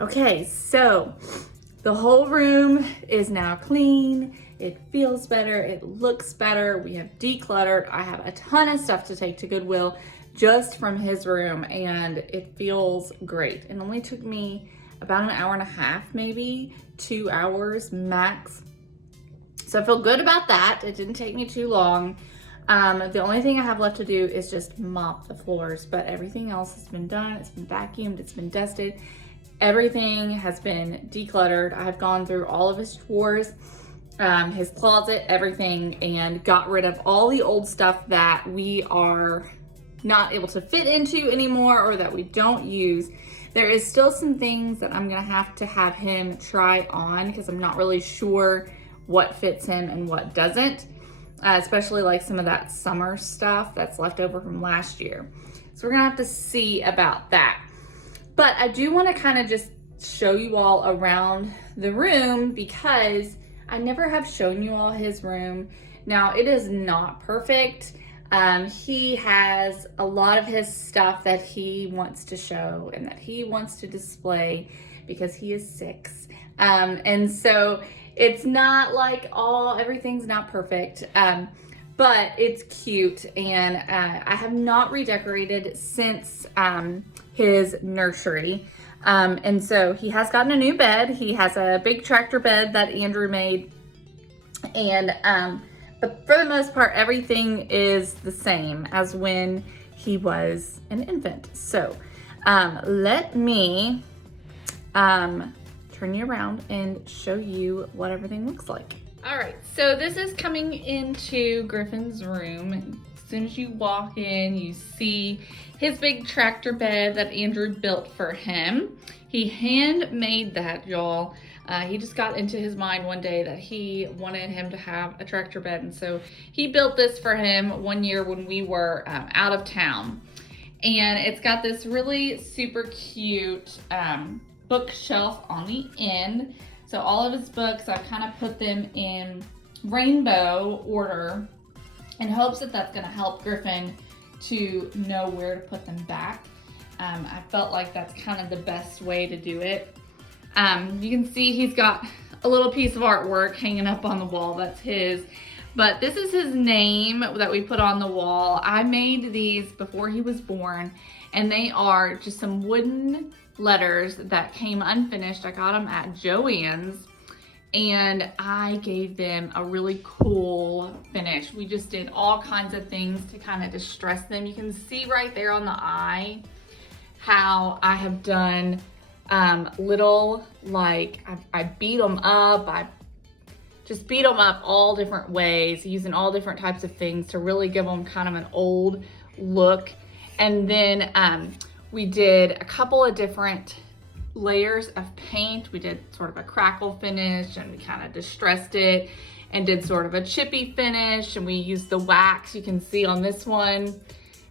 Okay, so the whole room is now clean. It feels better, it looks better. We have decluttered. I have a ton of stuff to take to Goodwill just from his room, and it feels great. It only took me about an hour and a half, maybe 2 hours max. So I feel good about that. It didn't take me too long. The only thing I have left to do is just mop the floors, but everything else has been done. It's been vacuumed, it's been dusted. Everything has been decluttered. I've gone through all of his drawers, his closet, everything, and got rid of all the old stuff that we are not able to fit into anymore or that we don't use. There is still some things that I'm gonna have to have him try on because I'm not really sure what fits him and what doesn't, especially like some of that summer stuff that's left over from last year. So we're gonna have to see about that. But I do want to kind of just show you all around the room because I never have shown you all his room. Now, it is not perfect. He has a lot of his stuff that he wants to show and that he wants to display because he is 6. And so it's not like everything's not perfect. But it's cute, and I have not redecorated since his nursery. And so he has gotten a new bed. He has a big tractor bed that Andrew made. And but for the most part, everything is the same as when he was an infant. So let me turn you around and show you what everything looks like. All right, so this is coming into Griffin's room. As soon as you walk in, you see his big tractor bed that Andrew built for him. He handmade that, y'all. He just got into his mind one day that he wanted him to have a tractor bed, and so he built this for him one year when we were out of town. And it's got this really super cute bookshelf on the end. So all of his books, I've kind of put them in rainbow order in hopes that that's gonna help Griffin to know where to put them back. I felt like that's kind of the best way to do it. You can see he's got a little piece of artwork hanging up on the wall, that's his. But this is his name that we put on the wall. I made these before he was born, and they are just some wooden letters that came unfinished. I got them at Joann's, and I gave them a really cool finish. We just did all kinds of things to kind of distress them. You can see right there on the eye how I have done little, like I beat them up. I just beat them up all different ways, using all different types of things to really give them kind of an old look. And then we did a couple of different layers of paint. We did sort of a crackle finish, and we kind of distressed it and did sort of a chippy finish, and we used the wax. You can see on this one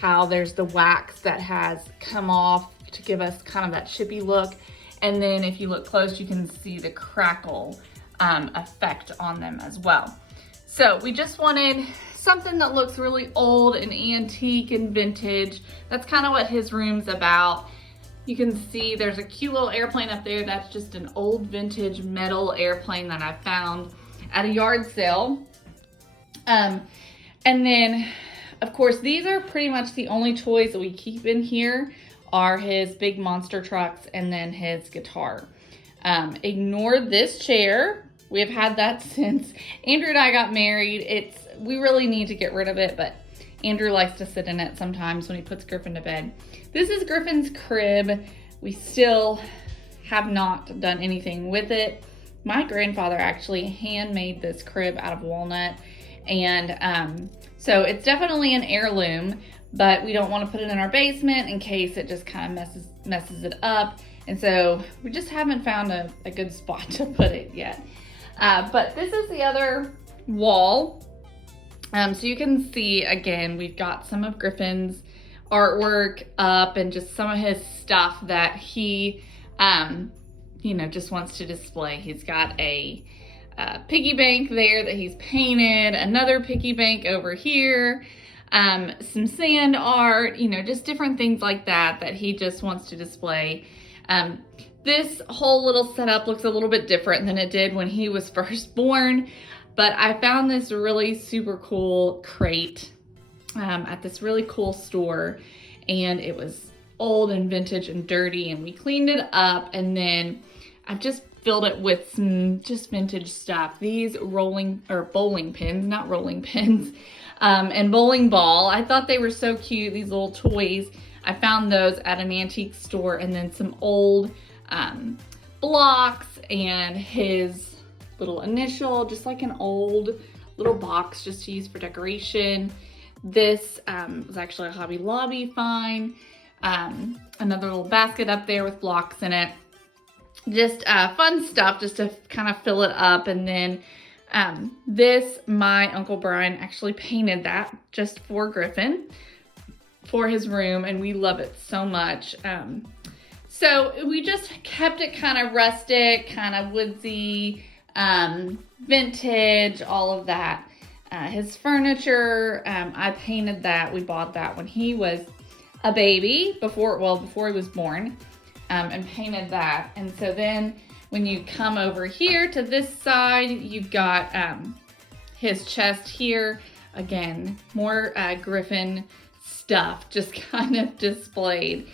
how there's the wax that has come off to give us kind of that chippy look. And then if you look close, you can see the crackle effect on them as well. So we just wanted something that looks really old and antique and vintage. That's kind of what his room's about. You can see there's a cute little airplane up there. That's just an old vintage metal airplane that I found at a yard sale. And then, of course, these are pretty much the only toys that we keep in here are his big monster trucks and then his guitar. Ignore this chair. We have had that since Andrew and I got married. We really need to get rid of it, but Andrew likes to sit in it sometimes when he puts Griffin to bed. This is Griffin's crib. We still have not done anything with it. My grandfather actually handmade this crib out of walnut, and so it's definitely an heirloom, but we don't want to put it in our basement in case it just kind of messes it up. And so we just haven't found a good spot to put it yet. But this is the other wall. So you can see, again, we've got some of Griffin's artwork up and just some of his stuff that he, just wants to display. He's got a piggy bank there that he's painted, another piggy bank over here, some sand art, just different things like that he just wants to display. This whole little setup looks a little bit different than it did when he was first born. But I found this really super cool crate at this really cool store, and it was old and vintage and dirty, and we cleaned it up, and then I've just filled it with some just vintage stuff. These bowling pins, not rolling pins, and bowling ball. I thought they were so cute, these little toys. I found those at an antique store, and then some old blocks and his little initial, just like an old little box just to use for decoration. This was actually a Hobby Lobby find. Another little basket up there with blocks in it. Just fun stuff just to kind of fill it up. And then this, my Uncle Brian actually painted that just for Griffin for his room, and we love it so much. So we just kept it kind of rustic, kind of woodsy, vintage, all of that. His furniture, I painted that. We bought that when he was a baby, before he was born, and painted that. And so then when you come over here to this side, you've got his chest here. Again, more Griffin stuff just kind of displayed.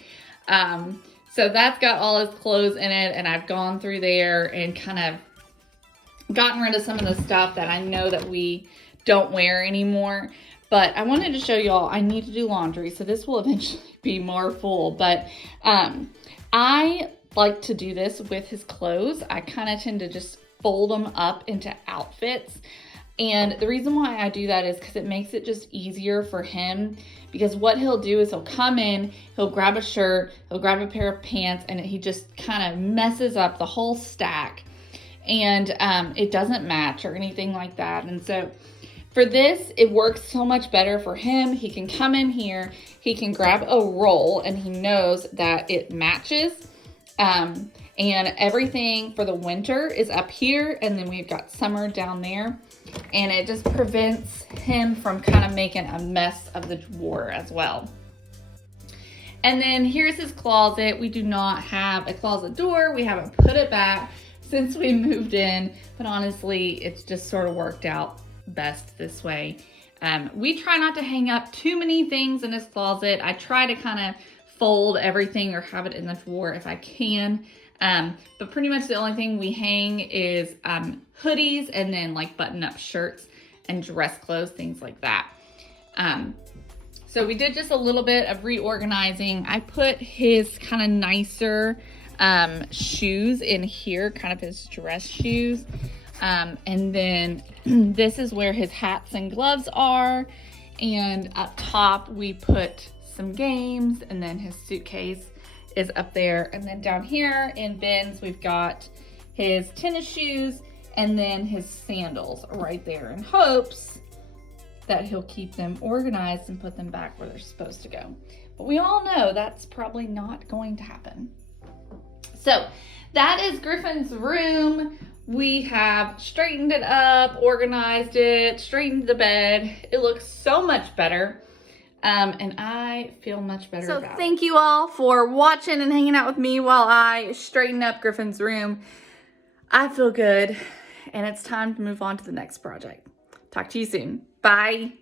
So that's got all his clothes in it, and I've gone through there and kind of gotten rid of some of the stuff that I know that we don't wear anymore. But I wanted to show y'all, I need to do laundry, so this will eventually be more full. But I like to do this with his clothes. I kind of tend to just fold them up into outfits. And the reason why I do that is because it makes it just easier for him. Because what he'll do is he'll come in, he'll grab a shirt, he'll grab a pair of pants, and he just kind of messes up the whole stack. And it doesn't match or anything like that. And so for this, it works so much better for him. He can come in here, he can grab a roll, and he knows that it matches. And everything for the winter is up here, and then we've got summer down there. And it just prevents him from kind of making a mess of the drawer as well. And then here's his closet. We do not have a closet door. We haven't put it back since we moved in, but honestly, it's just sort of worked out best this way. We try not to hang up too many things in his closet. I try to kind of fold everything or have it in the drawer if I can. But pretty much the only thing we hang is hoodies and then like button-up shirts and dress clothes, things like that. So we did just a little bit of reorganizing. I put his kind of nicer shoes in here, kind of his dress shoes. And then this is where his hats and gloves are. And up top we put some games, and then his suitcase is up there. And then down here in bins, we've got his tennis shoes and then his sandals right there, in hopes that he'll keep them organized and put them back where they're supposed to go. But we all know that's probably not going to happen. So that is Griffin's room. We have straightened it up, organized it, straightened the bed. It looks so much better. And I feel much better about it. So thank you all for watching and hanging out with me while I straighten up Griffin's room. I feel good, and it's time to move on to the next project. Talk to you soon. Bye.